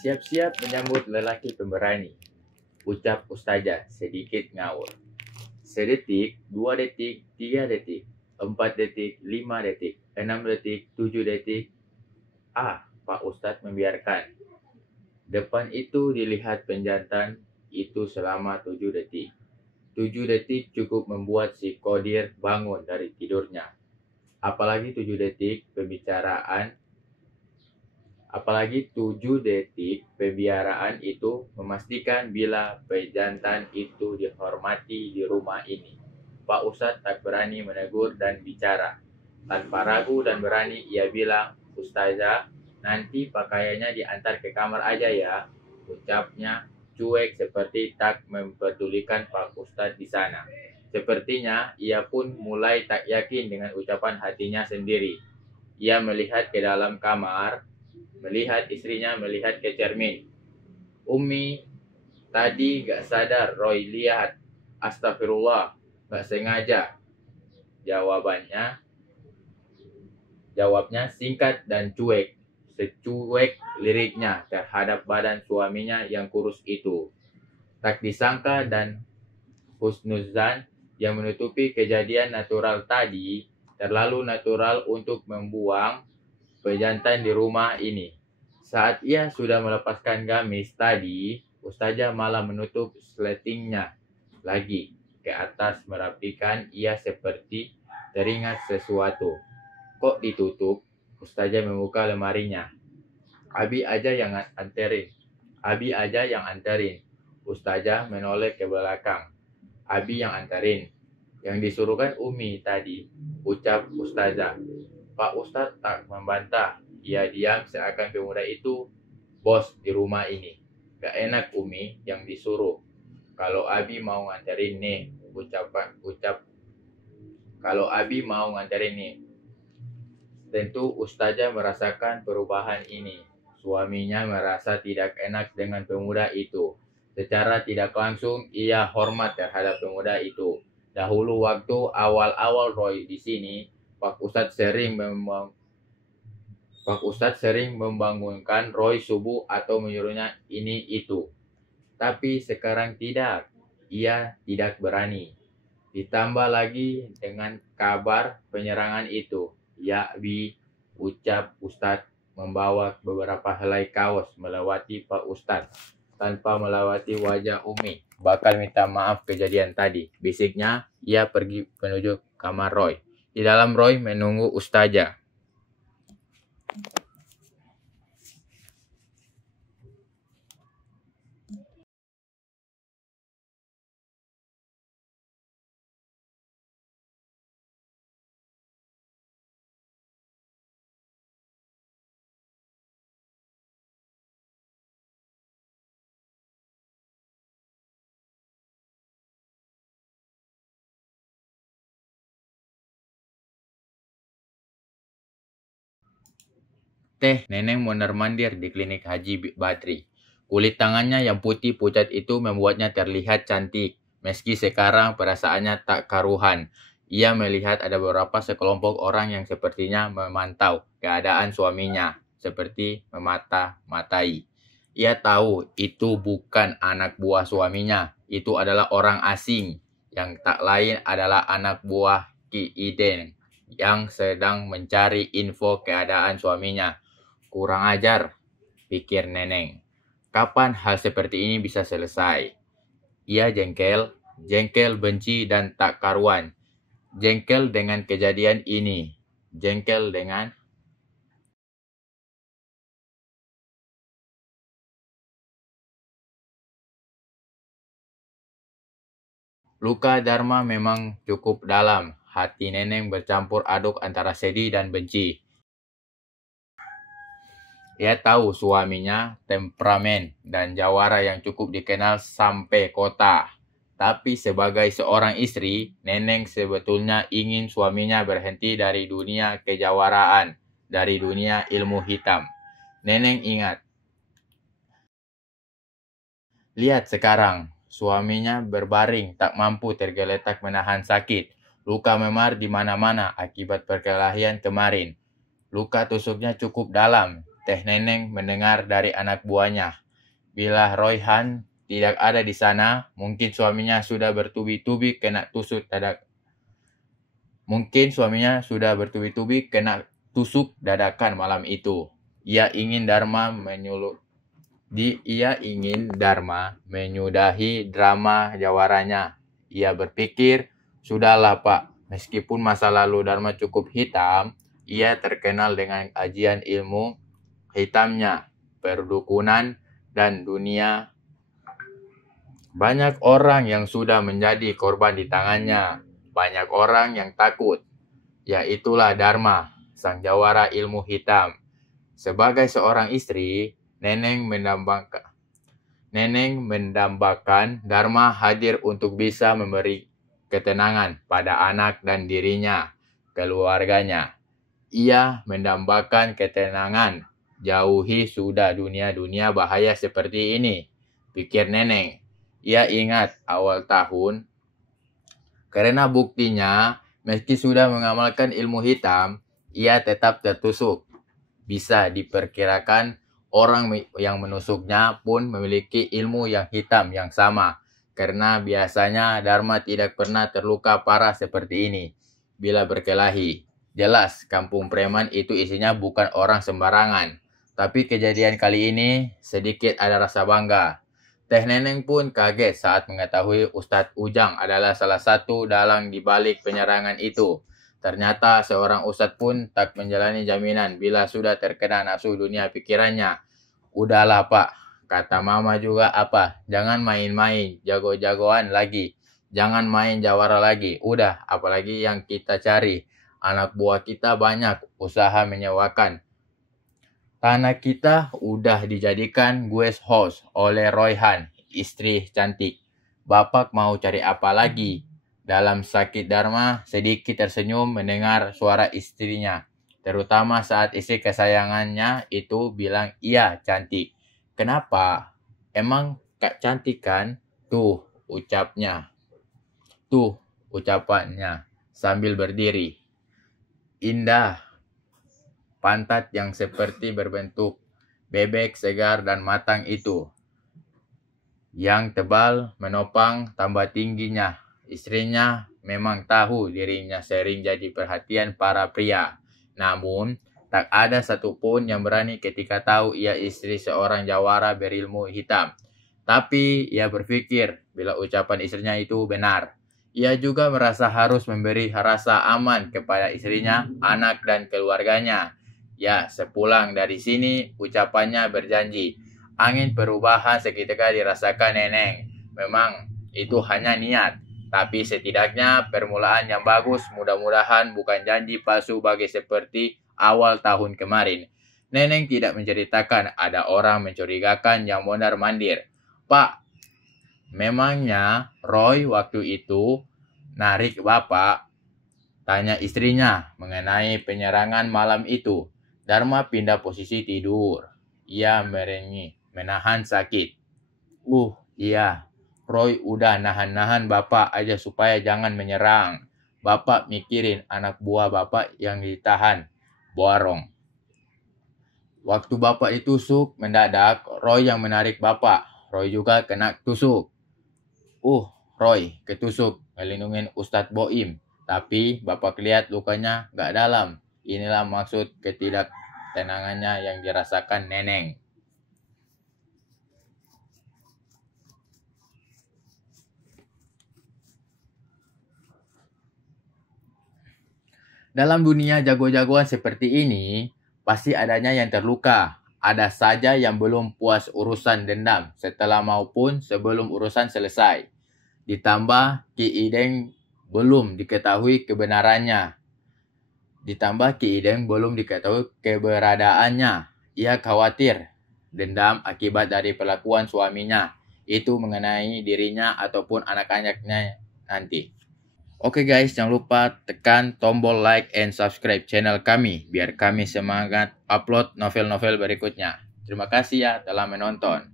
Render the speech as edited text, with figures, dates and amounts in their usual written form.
Siap-siap menyambut lelaki pemberani, ucap Ustazah sedikit ngawur. Sedetik, 2 detik, 3 detik, 4 detik, 5 detik, 6 detik, 7 detik. Pak Ustadz membiarkan. Depan itu dilihat penjantan itu selama 7 detik. 7 detik cukup membuat si Kodir bangun dari tidurnya. Apalagi 7 detik pembiaraan itu memastikan bila pejantan itu dihormati di rumah ini. Pak Ustadz tak berani menegur dan bicara. Tanpa ragu dan berani ia bilang, "Ustazah, nanti pakaiannya diantar ke kamar aja ya," ucapnya cuek seperti tak mempedulikan Pak Ustadz di sana. Sepertinya ia pun mulai tak yakin dengan ucapan hatinya sendiri. Ia melihat ke dalam kamar, melihat istrinya melihat ke cermin. "Umi, tadi gak sadar Roy lihat. Astagfirullah, gak sengaja," Jawabnya singkat dan cuek, secuek liriknya terhadap badan suaminya yang kurus itu. Tak disangka dan husnuzan yang menutupi kejadian natural tadi terlalu natural untuk membuang pejantan di rumah ini. Saat ia sudah melepaskan gamis tadi, Ustazah malah menutup sletingnya lagi ke atas merapikan. Ia seperti teringat sesuatu. "Kok ditutup?" Ustazah membuka lemarinya. Abi aja yang anterin." Ustazah menoleh ke belakang. "Abi yang anterin. Yang disuruh kan Umi tadi," ucap Ustazah. Pak Ustadz tak membantah. Ia diam seakan pemuda itu bos di rumah ini. "Gak enak Umi yang disuruh. Kalau Abi mau nganterin nih," "Kalau Abi mau nganterin nih." Tentu Ustazah merasakan perubahan ini. Suaminya merasa tidak enak dengan pemuda itu. Secara tidak langsung ia hormat terhadap pemuda itu. Dahulu waktu awal-awal Roy di sini, Pak Ustadz sering membangunkan Roy subuh atau menyuruhnya ini itu. Tapi sekarang tidak. Ia tidak berani. Ditambah lagi dengan kabar penyerangan itu. "Ya Bi," ucap Ustadz membawa beberapa helai kaos melewati Pak Ustadz tanpa melewati wajah Umi. "Bakal minta maaf kejadian tadi," bisiknya. Ia pergi menuju kamar Roy. Di dalam Roy menunggu Ustazah. Neneng mondar-mandir di klinik Haji Badri. Kulit tangannya yang putih pucat itu membuatnya terlihat cantik. Meski sekarang perasaannya tak karuhan. Ia melihat ada beberapa sekelompok orang yang sepertinya memantau keadaan suaminya, seperti memata-matai. Ia tahu itu bukan anak buah suaminya. Itu adalah orang asing, yang tak lain adalah anak buah Ki Iden, yang sedang mencari info keadaan suaminya. Kurang ajar, pikir Neneng. Kapan hal seperti ini bisa selesai? Ia jengkel, benci dan tak karuan. Jengkel dengan kejadian ini. Jengkel dengan luka Dharma memang cukup dalam. Hati Neneng bercampur aduk antara sedih dan benci. Ia tahu suaminya temperamen dan jawara yang cukup dikenal sampai kota. Tapi sebagai seorang istri, Neneng sebetulnya ingin suaminya berhenti dari dunia kejawaraan, dari dunia ilmu hitam. Neneng ingat. Lihat sekarang, suaminya berbaring tak mampu tergeletak menahan sakit. Luka memar di mana-mana akibat perkelahian kemarin. Luka tusuknya cukup dalam, Teh Neneng mendengar dari anak buahnya. Bila Royhan tidak ada di sana, mungkin suaminya sudah bertubi-tubi kena tusuk dadakan malam itu. Ia ingin Dharma menyudahi drama jawaranya. Ia berpikir, sudahlah Pak, meskipun masa lalu Dharma cukup hitam, ia terkenal dengan ajian ilmu hitamnya, perdukunan, dan dunia. Banyak orang yang sudah menjadi korban di tangannya. Banyak orang yang takut. Yaitulah Dharma, sang jawara ilmu hitam. Sebagai seorang istri, Neneng mendambakan Dharma hadir untuk bisa memberi ketenangan pada anak dan dirinya, keluarganya. Ia mendambakan ketenangan. Jauhi sudah dunia-dunia bahaya seperti ini, pikir Neneng. Ia ingat awal tahun, karena buktinya, meski sudah mengamalkan ilmu hitam, ia tetap tertusuk. Bisa diperkirakan orang yang menusuknya pun memiliki ilmu yang hitam yang sama. Karena biasanya Dharma tidak pernah terluka parah seperti ini bila berkelahi. Jelas, kampung preman itu isinya bukan orang sembarangan. Tapi kejadian kali ini sedikit ada rasa bangga. Teh Neneng pun kaget saat mengetahui Ustadz Ujang adalah salah satu dalang di balik penyerangan itu. Ternyata seorang ustadz pun tak menjalani jaminan bila sudah terkena nafsu dunia pikirannya. Udahlah Pak, kata Mama juga apa, jangan main-main, jago-jagoan lagi. Jangan main jawara lagi, udah apalagi yang kita cari. Anak buah kita banyak, usaha menyewakan. Tanah kita udah dijadikan guest house oleh Royhan, istri cantik. Bapak mau cari apa lagi? Dalam sakit Dharma sedikit tersenyum mendengar suara istrinya. Terutama saat istri kesayangannya itu bilang iya cantik. Kenapa? Emang Kak cantik kan? Tuh ucapannya sambil berdiri. Indah. Pantat yang seperti berbentuk bebek segar dan matang itu. Yang tebal menopang tambah tingginya. Istrinya memang tahu dirinya sering jadi perhatian para pria. Namun, tak ada satupun yang berani ketika tahu ia istri seorang jawara berilmu hitam. Tapi ia berpikir bila ucapan istrinya itu benar. Ia juga merasa harus memberi rasa aman kepada istrinya, anak, dan keluarganya. Ya, sepulang dari sini, ucapannya berjanji. Angin perubahan seketika dirasakan Neneng. Memang itu hanya niat, tapi setidaknya permulaan yang bagus. Mudah-mudahan bukan janji palsu bagi seperti awal tahun kemarin. Neneng tidak menceritakan ada orang mencurigakan yang mondar-mandir. Pak, memangnya Roy waktu itu narik Bapak? Tanya istrinya mengenai penyerangan malam itu. Dharma pindah posisi tidur. Ia menahan sakit. Iya. Roy udah nahan-nahan Bapak aja supaya jangan menyerang. Bapak mikirin anak buah Bapak yang ditahan. Borong. Waktu Bapak ditusuk mendadak, Roy yang menarik Bapak. Roy juga kena tusuk. Roy ketusuk ngelindungin Ustadz Boim. Tapi Bapak lihat lukanya gak dalam. Inilah maksud ketidaktenangannya yang dirasakan Neneng. Dalam dunia jago-jagoan seperti ini, pasti adanya yang terluka. Ada saja yang belum puas urusan dendam setelah maupun sebelum urusan selesai. Ditambah Ki Ideng belum diketahui keberadaannya. Ia khawatir dendam akibat dari perlakuan suaminya. Itu mengenai dirinya ataupun anak-anaknya nanti. Oke guys, jangan lupa tekan tombol like and subscribe channel kami biar kami semangat upload novel-novel berikutnya. Terima kasih ya telah menonton.